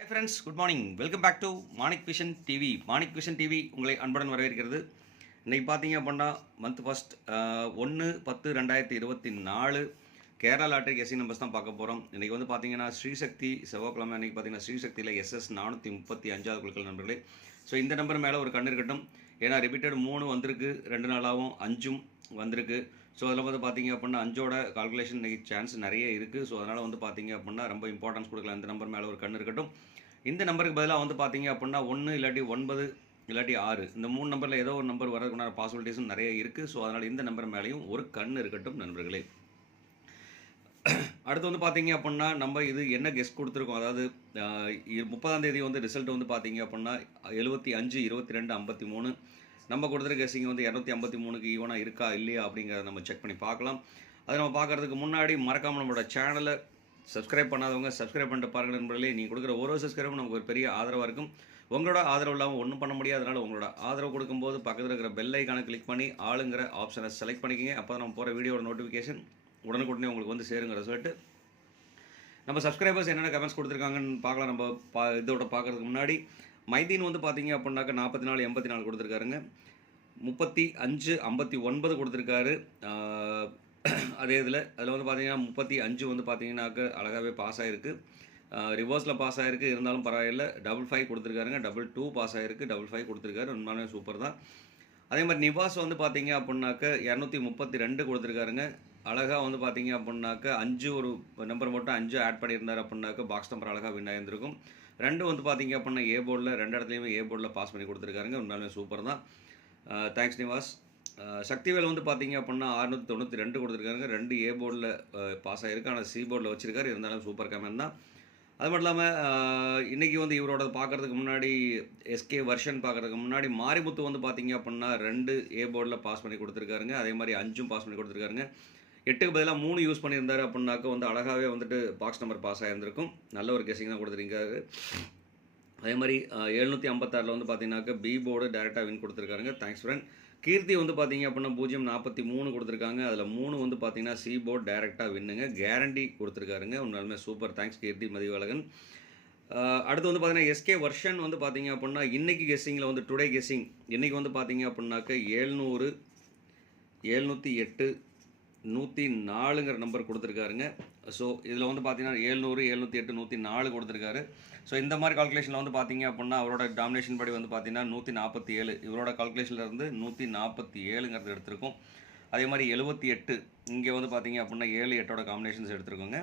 Hi friends, good morning. Welcome back to Manik Vision TV. Manik Vision TV உங்களை அன்புடன் வரவேற்கிறது. இன்னைக்கு பார்த்தீங்க அப்படின்னா month first 1/10/2024 Kerala lottery guessing numbers தான் பார்க்க போகிறோம். இன்றைக்கி வந்து பார்த்தீங்கன்னா ஸ்ரீசக்தி செவ்வாய்க்கிழமை அன்றைக்கி பார்த்தீங்கன்னா ஸ்ரீசக்தியில் SS 435 குழுக்கள் நண்பர்களே. ஸோ இந்த நம்பர் மேலே ஒரு கண் இருக்கட்டும். ஏன்னா ரிப்பீட்டட் 3 வந்திருக்கு, 2 நாளாகவும் 5ம் வந்திருக்கு. ஸோ அதில் வந்து பார்த்தீங்க அப்படின்னா 5ஓட கால்குலேஷன் இன்றைக்கி சான்ஸ் நிறைய இருக்குது. ஸோ அதனால் வந்து பார்த்தீங்க அப்படின்னா ரொம்ப இம்பார்ட்டன்ஸ் கொடுக்கலாம். இந்த நம்பர் மேலே ஒரு கண் இருக்கட்டும். இந்த நம்பருக்கு பதிலாக வந்து பார்த்தீங்க அப்படின்னா 1 இல்லாட்டி 9 இல்லாட்டி 6 இந்த 3 நம்பரில் ஏதோ ஒரு நம்பர் வரதுக்குண்டான பாசிபிலிட்டிஸும் நிறைய இருக்குது. ஸோ அதனால் இந்த நம்பர் மேலேயும் ஒரு கண் இருக்கட்டும் நண்பர்களே. அடுத்து வந்து பார்த்தீங்க அப்படின்னா நம்ம இது என்ன கெஸ்ட் கொடுத்துருக்கோம், அதாவது 30ஆம் தேதி வந்து ரிசல்ட் வந்து பார்த்தீங்க அப்படின்னா 75 22 53 நம்ம கொடுத்துருக்க கெஸ்ஸிங் வந்து 253க்கு ஈவனாக இருக்கா இல்லையா அப்படிங்கிறத நம்ம செக் பண்ணி பார்க்கலாம். அதை நம்ம பார்க்குறதுக்கு முன்னாடி மறக்காமல் நம்மளோட சேனலை சப்ஸ்கிரைப் பண்ணாதவங்க சப்ஸ்கிரைப் பண்ணிட்டு பாருங்கள் நண்பர்களே. நீங்கள் கொடுக்குற ஒரு சப்ஸ்கிரைபும் நமக்கு ஒரு பெரிய ஆதரவாக இருக்கும். உங்களோட ஆதரவு இல்லாமல் ஒன்றும் பண்ண முடியாது. அதனால் உங்களோட ஆதரவு கொடுக்கும்போது பக்கத்தில் இருக்கிற பெல் ஐக்கானை கிளிக் பண்ணி ஆளுங்கிற ஆப்ஷனை செலக்ட் பண்ணிக்கிங்க. அப்போ தான் நம்ம போகிற வீடியோட நோட்டிஃபிகேஷன் உடனுக்குடனே உங்களுக்கு வந்து சேருங்கிற சொல்லிட்டு நம்ம சப்ஸ்கிரைபர்ஸ் என்னென்ன கமெண்ட்ஸ் கொடுத்துருக்காங்கன்னு பார்க்கலாம். நம்ம இதோட பார்க்குறதுக்கு முன்னாடி மைதீன் வந்து பார்த்தீங்க அப்படின்னாக்கா 44 84 கொடுத்துருக்காருங்க. 35 59 கொடுத்துருக்காரு. அதே அதில் வந்து பார்த்தீங்கன்னா 35 வந்து பார்த்தீங்கன்னாக்க அழகாகவே பாஸ் ஆகிருக்கு. ரிவர்ஸில் பாஸ் ஆகிருக்கு, இருந்தாலும் பரவாயில்ல. 55 கொடுத்துருக்காருங்க. 22 பாஸ் ஆகிருக்கு. 55 கொடுத்துருக்காரு. உண்மையாலுமே சூப்பர் தான். அதே மாதிரி நிவாஸ் வந்து பார்த்தீங்க அப்படின்னாக்க 232 கொடுத்துருக்காருங்க. அழகாக வந்து பார்த்தீங்க அப்படின்னாக்க 5 ஒரு நம்பர் மட்டும் 5 ஆட் பண்ணியிருந்தார் அப்படின்னாக்க பாக்ஸ் நம்பர் அழகாக வின் ஆகியிருந்திருக்கும். 2 வந்து பார்த்தீங்க அப்படின்னா ஏ போர்டில் 2 இடத்துலையுமே ஏ போர்டில் பாஸ் பண்ணி கொடுத்துருக்காருங்க. உண்மையாலுமே சூப்பர் தான். தேங்க்ஸ் நிவாஸ். சக்திவேல் வந்து பார்த்தீங்க அப்படின்னா 692 கொடுத்துருக்காருங்க. 2 ஏ போர்டில் பாஸ் ஆகிருக்கு, ஆனால் சி போர்டில் வச்சுருக்காரு. இருந்தாலும் சூப்பர் கமெண்ட் தான். அது மட்டும் இல்லாமல் இன்றைக்கி வந்து இவரோட பார்க்குறதுக்கு முன்னாடி எஸ்கே வெர்ஷன் பார்க்குறதுக்கு முன்னாடி மாரிமுத்து வந்து பார்த்தீங்க அப்படின்னா 2 ஏ போர்டில் பாஸ் பண்ணி கொடுத்துருக்காருங்க. அதே மாதிரி 5ம் பாஸ் பண்ணி கொடுத்துருக்காருங்க. 8க்கு பதிலாக 3 யூஸ் பண்ணியிருந்தார் அப்படின்னாக்க வந்து அழகாகவே வந்துட்டு பாக்ஸ் நம்பர் பாஸ் ஆகியிருந்திருக்கும். நல்ல ஒரு கெஸிங் தான் கொடுத்துருக்காரு. அதே மாதிரி 756 வந்து பார்த்தீங்கன்னாக்க பி போர்டு டேரெக்டாக வின் கொடுத்துருக்காருங்க. Thanks friend. கீர்த்தி வந்து பார்த்தீங்க அப்படின்னா 043 கொடுத்துருக்காங்க. அதில் 3 வந்து பார்த்தீங்கன்னா சி போர்டு டேரெக்டாக வின்னுங்க, கேரண்டி கொடுத்துருக்காருங்க. உண்மையாலுமே சூப்பர். தேங்க்ஸ் கீர்த்தி மதிவழகன். அடுத்து வந்து பார்த்தீங்கன்னா எஸ்கே வெர்ஷன் வந்து பார்த்தீங்க அப்படின்னா இன்றைக்கி கெஸ்ஸிங்கில் வந்து டுடே கெஸ்ஸிங் இன்றைக்கி வந்து பார்த்தீங்க அப்படின்னாக்க 700 708 104ங்கிற நம்பர் கொடுத்துருக்காருங்க. ஸோ இதில் வந்து பார்த்தீங்கன்னா 700 708 104 கொடுத்துருக்காரு. ஸோ இந்த மாதிரி கால்குலேஷனில் வந்து பார்த்தீங்க அப்படின்னா அவரோட டாமினேஷன் படி வந்து பார்த்தீங்கன்னா 147, இவரோட கால்குலேஷன்லேருந்து 147ங்கிறது எடுத்திருக்கோம். அதே மாதிரி 78 இங்கே வந்து பார்த்தீங்க அப்படின்னா 7 8ஓட காம்பினேஷன்ஸ் எடுத்திருக்கோங்க.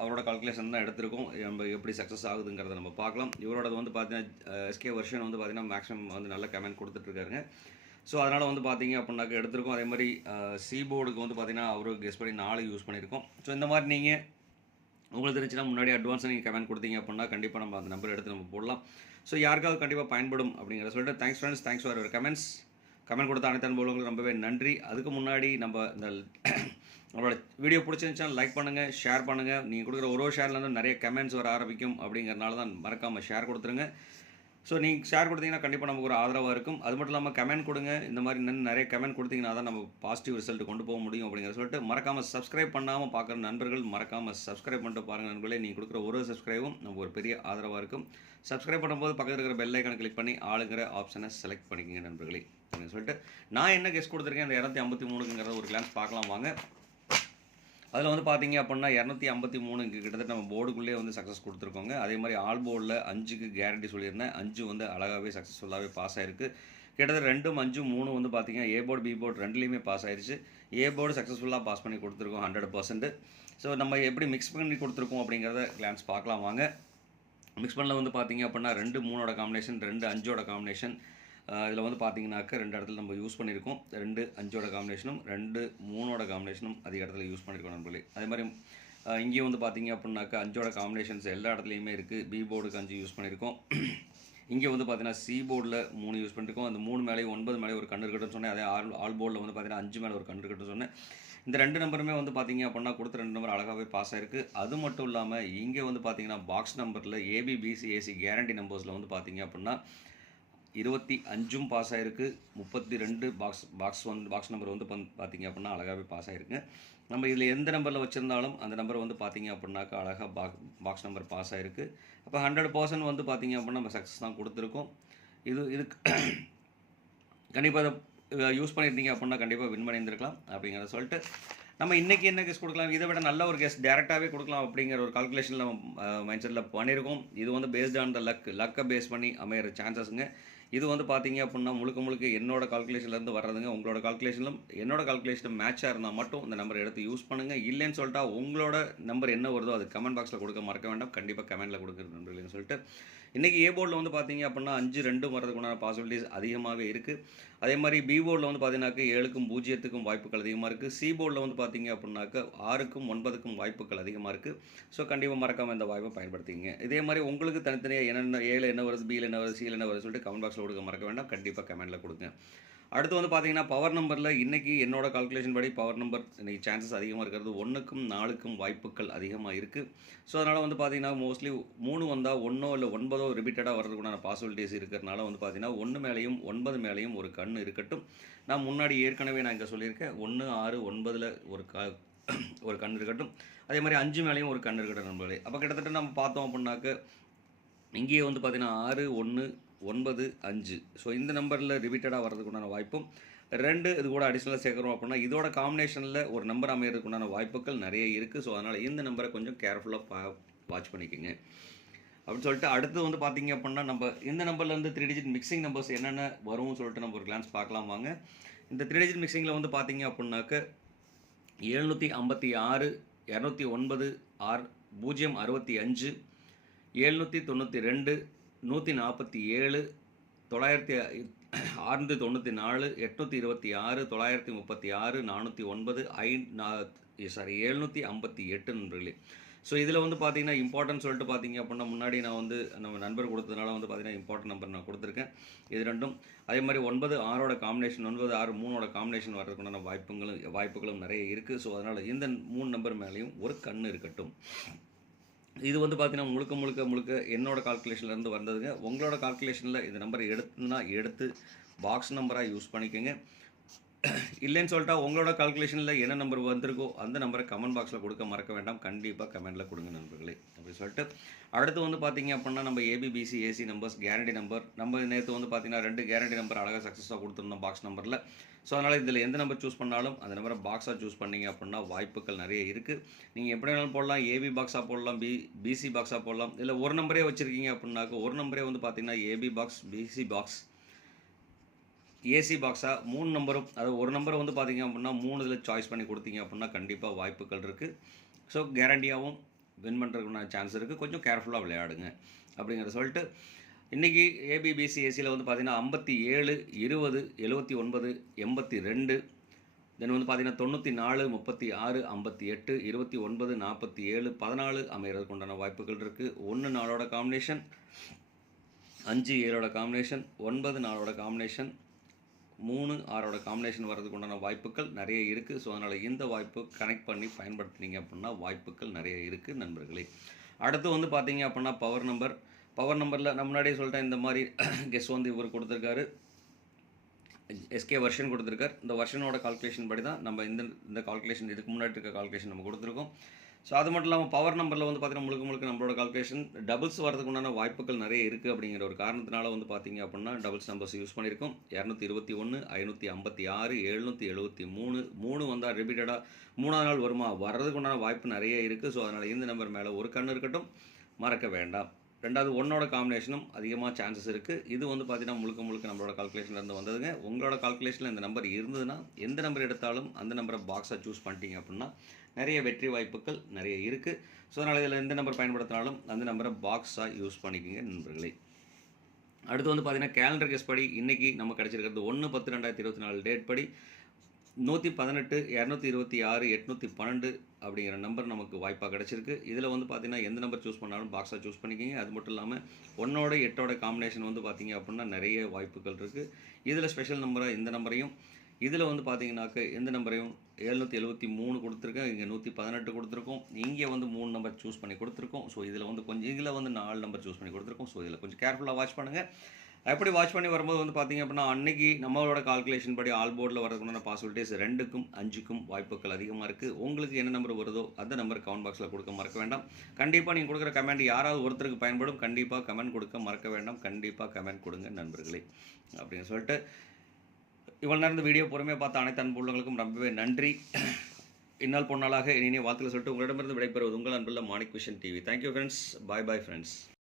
அவரோட கால்குலேஷன் தான் எடுத்திருக்கோம். நம்ம எப்படி சக்ஸஸ் ஆகுதுங்கிறத நம்ம பார்க்கலாம். இவரோட வந்து பார்த்தீங்கன்னா எஸ்கே வெர்ஷன் வந்து பார்த்தீங்கன்னா மேக்ஸிமம் வந்து நல்ல கமெண்ட் கொடுத்துட்ருக்காருங்க. ஸோ அதனால் வந்து பார்த்தீங்க அப்படின்னாக்க எடுத்திருக்கோம். அதே மாதிரி சி போர்டுக்கு வந்து பார்த்தீங்கன்னா அவருக்கு கெஸ் பண்ணி 4 யூஸ் பண்ணியிருக்கோம். ஸோ இந்த மாதிரி நீங்கள் உங்களுக்கு தெரிஞ்சுன்னா முன்னாடி அட்வான்ஸாக நீங்கள் கமெண்ட் கொடுத்தீங்க அப்படின்னா கண்டிப்பாக நம்ம அந்த நம்பர் எடுத்து நம்ம போடலாம். ஸோ யாருக்காவது கண்டிப்பாக பயன்படும் அப்படிங்கிற சொல்லிட்டு thanks friends. Thanks for your comments. Comment கொடுத்த அனைத்து அனுபவங்களுக்கு ரொம்பவே நன்றி. அதுக்கு முன்னாடி நம்ம இந்த நம்மளோட வீடியோ பிடிச்சிருந்துச்சுன்னா லைக் பண்ணுங்கள், ஷேர் பண்ணுங்கள். நீங்கள் கொடுக்குற ஒரு ஷேர்லேருந்து நிறைய கமெண்ட்ஸ் வர ஆரம்பிக்கும். அப்படிங்கிறனால தான் மறக்காமல் ஷேர் கொடுத்துருங்க. ஸோ நீங்கள் ஷேர் கொடுத்தீங்கன்னா கண்டிப்பாக நமக்கு ஒரு ஆதரவாக இருக்கும். அது மட்டும் இல்லாமல் கமெண்ட் கொடுங்க. இந்த மாதிரி நிறைய கமெண்ட் கொடுத்தீங்கன்னா தான் நம்ம பாசிட்டிவ் ரிசல்ட் கொண்டு போக முடியும் அப்படிங்கிற சொல்லிட்டு மறக்காமல் சப்ஸ்கிரைப் பண்ணாமல் பார்க்குற நண்பர்கள் மறக்காமல் சப்ஸ்கிரைப் பண்ணிட்டு பாருங்கள் நண்பர்களே. நீங்கள் கொடுக்குற ஒரு சப்ஸ்கிரைபும் நமக்கு ஒரு பெரிய ஆதரவாக இருக்கும். சப்ஸ்கிரைப் பண்ணும்போது பக்கத்தில் இருக்கிற பெல் ஐக்கானை கிளிக் பண்ணி ஆளுங்கிற ஆப்ஷனை செலக்ட் பண்ணிக்கோங்க நண்பர்களே அப்படின்னு சொல்லிட்டு நான் என்ன கெஸ் கொடுத்துருக்கேன் அந்த 253ங்கிறத ஒரு கிளான்ஸ் பார்க்கலாம் வாங்க. அதில் வந்து பார்த்தீங்க அப்படின்னா 253 கிட்டத்தட்ட நம்ம போர்டுக்குள்ளேயே வந்து சக்ஸஸ் கொடுத்துருக்கோங்க. அதே மாதிரி ஆல் போர்டில் 5க்கு கேரண்டி சொல்லியிருந்தேன். 5 வந்து அழகாகவே சக்ஸஸ்ஃபுல்லாகவே பாஸ் ஆகிருக்கு. கிட்டத்தட்ட 2 5 3 வந்து பார்த்தீங்கன்னா ஏ போர்டு பி போர்டு ரெண்டுலேயுமே பாஸ் ஆயிடுச்சு. ஏ போர்டு சக்ஸஸ்ஃபுல்லாக பாஸ் பண்ணி கொடுத்துருக்கோம் 100%. ஸோ நம்ம எப்படி மிக்ஸ் பண்ணி கொடுத்துருக்கோம் அப்படிங்கிறத கிளான்ஸ் பார்க்கலாம் வாங்க. மிக்ஸ் பண்ணல வந்து பார்த்தீங்க அப்படின்னா 2 3ஓட காம்பினேஷன், 2 5ஓட காம்பினேஷன். இதில் வந்து பார்த்தீங்கன்னாக்க 2 இடத்துல நம்ம யூஸ் பண்ணியிருக்கோம். 2 5ஓட காம்பினேஷனும் 2 3ஓட காம்பினேஷனும் அதிக இடத்துல யூஸ் பண்ணியிருக்கோம் நண்பர்களே. அதே மாதிரி இங்கேயும் வந்து பார்த்தீங்க அப்படின்னாக்கா 5ஓட காம்பினேஷன்ஸ் எல்லா இடத்துலையுமே இருக்குது. பி போர்டுக்கு 5 யூஸ் பண்ணியிருக்கோம். இங்கே வந்து பார்த்தீங்கன்னா சி போர்டில் 3 யூஸ் பண்ணியிருக்கோம். அந்த 3 மேலே 9 மேலே ஒரு கண் இருக்கட்டும்னு சொன்னேன். அதே ஆல் போர்டில் வந்து பார்த்தீங்கன்னா 5 மேலே ஒரு கண் இருக்கட்டும்னு சொன்னேன். இந்த 2 நம்பருமே வந்து பார்த்தீங்க அப்படின்னா கொடுத்த 2 நம்பர் அழகாகவே பாஸ் ஆகிருக்கு. அது மட்டும் இல்லாமல் இங்கே வந்து பார்த்தீங்கன்னா பாக்ஸ் நம்பரில் ஏபிபிசிஏசி கேரண்டி நம்பர்ஸில் வந்து பார்த்தீங்க அப்படின்னா 25ம் பாஸ் ஆகிருக்கு. 32 பாக்ஸ் நம்பர் வந்து பார்த்தீங்க அப்படின்னா அழகாகவே பாஸ் ஆகிருக்குங்க. நம்ம இதில் எந்த நம்பரில் வச்சுருந்தாலும் அந்த நம்பர் வந்து பார்த்தீங்க அப்படின்னாக்கா அழகாக பாக்ஸ் நம்பர் பாஸ் ஆகிருக்கு. அப்போ 100% வந்து பார்த்தீங்க அப்படின்னா நம்ம சக்ஸஸ் தான் கொடுத்துருக்கோம். இதுக்கு கண்டிப்பாக இதை யூஸ் பண்ணியிருந்தீங்க அப்படின்னா கண்டிப்பாக வின் பண்ணியிருந்திருக்கலாம் அப்படிங்கிறத சொல்லிட்டு நம்ம இன்றைக்கி என்ன கெஸ் கொடுக்கலாம், இதை விட நல்ல ஒரு கெஸ் டேரெக்டாகவே கொடுக்கலாம் அப்படிங்கிற ஒரு கால்குலேஷனில் நம்ம மைண்ட் செட்டில் பண்ணியிருக்கோம். இது வந்து பேஸ்ட் ஆன் த லக்கை பேஸ் பண்ணி அமையிற சான்சஸுங்க. இது வந்து பார்த்தீங்க அப்படின்னா முழுக்க என்னோட கால்குலேஷன்லேருந்து வர்றதுங்க. உங்களோட கால்குலேஷனிலும் என்னோட கால்குலேஷனும் மேட்சாக இருந்தால் மட்டும் இந்த நம்பர் எடுத்து யூஸ் பண்ணுங்கள். இல்லைன்னு சொல்லிட்டா உங்களோட நம்பர் என்ன வருதோ அது கமெண்ட் பாக்ஸில் கொடுக்க மறக்க வேண்டாம். கண்டிப்பாக கமெண்ட்டில் கொடுக்குறது நம்பர்லைன்னு சொல்லிட்டு இன்றைக்கி ஏ போர்டில் வந்து பார்த்தீங்க அப்படின்னா 5-2 வரதுக்குண்டான பாசிபிலிட்டிஸ் அதிகமாகவே இருக்குது. அதே மாதிரி பி போர்டில் வந்து பார்த்தீங்கன்னாக்க 7க்கும் 0க்கும் வாய்ப்புகள் அதிகமாக இருக்குது. சி போர்டில் வந்து பார்த்தீங்க அப்படின்னாக்க 6க்கும் 9க்கும் வாய்ப்புகள் அதிகமாக இருக்குது. ஸோ கண்டிப்பாக மறக்காமல் இந்த வாய்ப்பை பயன்படுத்திங்க. இதே மாதிரி உங்களுக்கு தனித்தனியாக என்னென்ன ஏல என்ன வருது, பியில் என்ன வருது, சியில் என்ன வருது சொல்லிட்டு கமெண்ட் பாக்ஸில் கொடுக்க மறக்க வேண்டாம். கண்டிப்பாக கமெண்ட்டில் கொடுங்க. அடுத்து வந்து பார்த்தீங்கன்னா பவர் நம்பரில் இன்றைக்கி என்னோட கால்குலேஷன் படி பவர் நம்பர் இன்றைக்கி சான்சஸ் அதிகமாக இருக்கிறது 1க்கும் 4க்கும் வாய்ப்புகள் அதிகமாக இருக்குது. ஸோ அதனால் வந்து பார்த்தீங்கன்னா மோஸ்ட்லி 3 வந்தால் 1 இல்லை 9 ரிப்பீட்டடாக வர்றதுக்குண்டான பாசிபிலிட்டிஸ் இருக்கிறதுனால வந்து பார்த்தீங்கன்னா 1 மேலேயும் 9 மேலேயும் ஒரு கண் இருக்கட்டும். நான் முன்னாடி ஏற்கனவே நான் இங்கே சொல்லியிருக்கேன் 1, 6, 9ல் ஒரு கண் இருக்கட்டும். அதே மாதிரி 5 மேலேயும் ஒரு கண் இருக்கட்டும் நண்பர்களே. அப்போ கிட்டத்தட்ட நம்ம பார்த்தோம் அப்படின்னாக்க இங்கேயே வந்து பார்த்தீங்கன்னா 6, 1, 9, 5. ஸோ இந்த நம்பரில் ரிப்பீட்டடாக வர்றதுக்குண்டான வாய்ப்பும் 2 இது கூட அடிஷ்னலாக சேர்க்குறோம் அப்படின்னா இதோட காம்பினேஷனில் ஒரு நம்பர் அமைகிறதுக்குண்டான வாய்ப்புகள் நிறைய இருக்குது. ஸோ அதனால் இந்த நம்பரை கொஞ்சம் கேர்ஃபுல்லாக வாட்ச் பண்ணிக்கோங்க அப்படின்னு சொல்லிட்டு அடுத்து வந்து பார்த்தீங்க அப்படின்னா நம்ம இந்த நம்பர்லேருந்து 3 டிஜிட் மிக்சிங் நம்பர்ஸ் என்னென்ன வரும்னு சொல்லிட்டு நம்ம ஒரு கிளான்ஸ் பார்க்கலாம் வாங்க. இந்த 3 டிஜிட் மிக்சிங்கில் வந்து பார்த்தீங்க அப்படின்னாக்க 756, 209, 065, 792, 147, 694, 826, 936, 409, 758 நண்பர்களே. ஸோ இதில் வந்து பார்த்தீங்கன்னா இம்பார்ட்டன்ட் சொல்லிட்டு பார்த்தீங்க அப்படின்னா முன்னாடி நான் வந்து நம்ம நண்பர் கொடுத்ததுனால வந்து பார்த்தீங்கன்னா இம்பார்ட்டன்ட் நம்பர் நான் கொடுத்துருக்கேன். இது ரெண்டும் அதே மாதிரி 9, 6ஓட காம்பினேஷன் 9, 6, 3ஓட காம்பினேஷன் வர்றதுக்குண்டான வாய்ப்புகளும் நிறைய இருக்குது. ஸோ அதனால் இந்த 3 நம்பர் மேலேயும் ஒரு கண் இருக்கட்டும். இது வந்து பார்த்தீங்கன்னா முழுக்க என்னோட கால்குலேஷன்லேருந்து வந்ததுங்க. உங்களோட கால்குலேஷனில் இந்த நம்பரை எடுத்து பாக்ஸ் நம்பராக யூஸ் பண்ணிக்கோங்க. இல்லைன்னு சொல்லிட்டா உங்களோட கால்குலேஷனில் என்ன நம்பர் வந்திருக்கோ அந்த நம்பரை கமெண்ட் பாக்ஸில் கொடுக்க மறக்க வேண்டாம். கண்டிப்பாக கமெண்ட்டில் கொடுங்க நண்பர்களே அப்படி சொல்லிட்டு அடுத்து வந்து பார்த்தீங்க அப்படின்னா நம்ம ABBC AC numbers guarantee number நம்ம நேற்று வந்து பார்த்தீங்கன்னா 2 கேரண்டி நம்பர் அழகாக சக்ஸஸாக கொடுத்துருந்தோம் பாக்ஸ் நம்பரில். ஸோ அதனால் இதில் எந்த நம்பர் சூஸ் பண்ணாலும் அந்த நம்பரை பாக்ஸாக சூஸ் பண்ணிங்க அப்படின்னா வாய்ப்புகள் நிறைய இருக்குது. நீங்கள் எப்படி வேணாலும் போடலாம், ஏபி பாக்ஸாக போடலாம், பிசி பாக்ஸாக போடலாம். இல்லை ஒரு நம்பரே வச்சுருக்கீங்க அப்படின்னாக்க ஒரு நம்பரே வந்து பார்த்தீங்கன்னா AB box, BC box, AC பாக்ஸாக 3 நம்பரும் அதாவது ஒரு நம்பரை வந்து பார்த்தீங்க அப்படின்னா 3 இதில் சாய்ஸ் பண்ணி கொடுத்தீங்க அப்படின்னா கண்டிப்பாக வாய்ப்புகள் இருக்குது. ஸோ கேரண்டியாகவும் வின் பண்ணுறதுக்குண்டான சான்ஸ் இருக்குது. கொஞ்சம் கேர்ஃபுல்லாக விளையாடுங்க அப்படிங்கிறத சொல்லிட்டு இன்றைக்கி ஏபிபிசி ஏசியில் வந்து பார்த்தீங்கன்னா 57, 20, 79, 82, தென் வந்து பார்த்தீங்கன்னா 94, 36, 58, 29, 47, 14 அமைகிறதுக்கு உண்டான வாய்ப்புகள் இருக்குது. 1 4ஓட காம்பினேஷன், 5 7ஓட காம்பினேஷன், 9 4ஓட காம்பினேஷன், 3 6ஓட காம்பினேஷன் வர்றதுக்கு உண்டான வாய்ப்புகள் நிறைய இருக்குது. ஸோ அதனால் இந்த வாய்ப்பு கனெக்ட் பண்ணி பயன்படுத்தினீங்க அப்படின்னா வாய்ப்புகள் நிறைய இருக்குது நண்பர்களே. அடுத்து வந்து பார்த்தீங்க அப்படின்னா பவர் நம்பரில் நான் முன்னாடியே சொல்லிட்டேன். இந்த மாதிரி கெஸ் வந்து இவர் கொடுத்துருக்காரு, எஸ்கே வெர்ஷன் கொடுத்துருக்கார். இந்த வெர்ஷனோட கால்குலேஷன் படி தான் நம்ம இந்த கால்குலேஷன் இதுக்கு முன்னாடி இருக்க கால்குலேஷன் நம்ம கொடுத்துருக்கோம். ஸோ அது மட்டும் இல்லாமல் பவர் நம்பரில் வந்து பார்த்தீங்கன்னா முழுக்க நம்மளோட கால்குலேஷன் டபுள்ஸ் வரதுக்கு உண்டான வாய்ப்புகள் நிறைய இருக்குது. அப்படிங்கிற ஒரு காரணத்தினால வந்து பார்த்தீங்க அப்படின்னா டபுள்ஸ் நம்பர்ஸ் யூஸ் பண்ணியிருக்கோம். 221, 556, 773, 3 வந்தால் ரிப்பீட்டடாக 3ஆவது நாள் வர்றதுக்கு உண்டான வாய்ப்பு நிறைய இருக்குது. ஸோ அதனால் இந்த நம்பர் மேலே ஒரு கண் இருக்கட்டும், மறக்க வேண்டாம். 2வது 1ஓட காம்பினேஷனும் அதிகமாக சான்சஸ் இருக்குது. இது வந்து பார்த்தீங்கன்னா முழுக்க நம்மளோட கால்குலேஷன்லேருந்து வந்ததுங்க. உங்களோட கால்குலேஷனில் இந்த நம்பர் இருந்ததுன்னா எந்த நம்பர் எடுத்தாலும் அந்த நம்பரை பாக்ஸாக சூஸ் பண்ணிட்டீங்க அப்படின்னா நிறைய வெற்றி வாய்ப்புகள் நிறைய இருக்குது. ஸோ அதனால் இதில் எந்த நம்பர் பயன்படுத்தினாலும் அந்த நம்பரை பாக்ஸாக யூஸ் பண்ணிக்கோங்க நண்பர்களே. அடுத்து வந்து பார்த்தீங்கன்னா கேலண்டர் கெஸ் படி இன்றைக்கி நம்ம கிடச்சிருக்கிறது 1/10/2024 டேட் படி 118, 226, 812 அப்படிங்கிற நம்பர் நமக்கு வாய்ப்பாக கிடச்சிருக்கு. இதில் வந்து பார்த்தீங்கன்னா எந்த நம்பர் சூஸ் பண்ணாலும் பாக்ஸாக சூஸ் பண்ணிக்கிங்க. அது மட்டும் இல்லாமல் 1ஓட 8ஓட காம்பினேஷன் வந்து பார்த்தீங்க அப்படின்னா நிறைய வாய்ப்புகள் இருக்குது. இதில் ஸ்பெஷல் நம்பராக இந்த நம்பரையும், இதில் வந்து பார்த்தீங்கன்னாக்க இந்த நம்பரையும் 773 கொடுத்துருக்கேன், இங்கே 118 கொடுத்துருக்கோம், இங்கே வந்து 3 நம்பர் சூஸ் பண்ணி கொடுத்துருக்கோம். ஸோ இதில் வந்து 4 நம்பர் சூஸ் பண்ணி கொடுத்துருக்கோம். ஸோ இதில் கொஞ்சம் கேர்ஃபுல்லாக வாட்ச் பண்ணுங்கள். எப்படி வாட்ச் பண்ணி வரும்போது வந்து பார்த்தீங்க அப்படின்னா, அன்னைக்கு நம்மளோட கால்குலேஷன் படி ஆல் போர்டில் வரதுக்குண்டான பாசிபிலிட்டிஸ் 2க்கும் 5க்கும் வாய்ப்புகள் அதிகமாக இருக்குது. உங்களுக்கு என்ன நம்பர் வருதோ அந்த நம்பர் கமெண்ட் பாக்ஸில் கொடுக்க மறக்க வேண்டாம். கண்டிப்பாக நீங்கள் கொடுக்குற கமெண்ட் யாராவது ஒருத்தருக்கு பயன்படும். கண்டிப்பாக கமெண்ட் கொடுக்க மறக்க வேண்டாம். கண்டிப்பாக கமெண்ட் கொடுங்க நண்பர்களே அப்படின்னு சொல்லிட்டு, இவ்வளோ நேரம் இந்த வீடியோ பொறுமையாக பார்த்த அனைத்து அன்பு உள்ளவங்களுக்கும் ரொம்பவே நன்றி. இந்நாள் பொன்னாளாக இனிய வாழ்த்துக்களை சொல்லிட்டு உங்களிடமிருந்து விடைபெறுவது உங்கள் அன்புள்ள Manik vision TV. Thank you friends. Bye bye friends.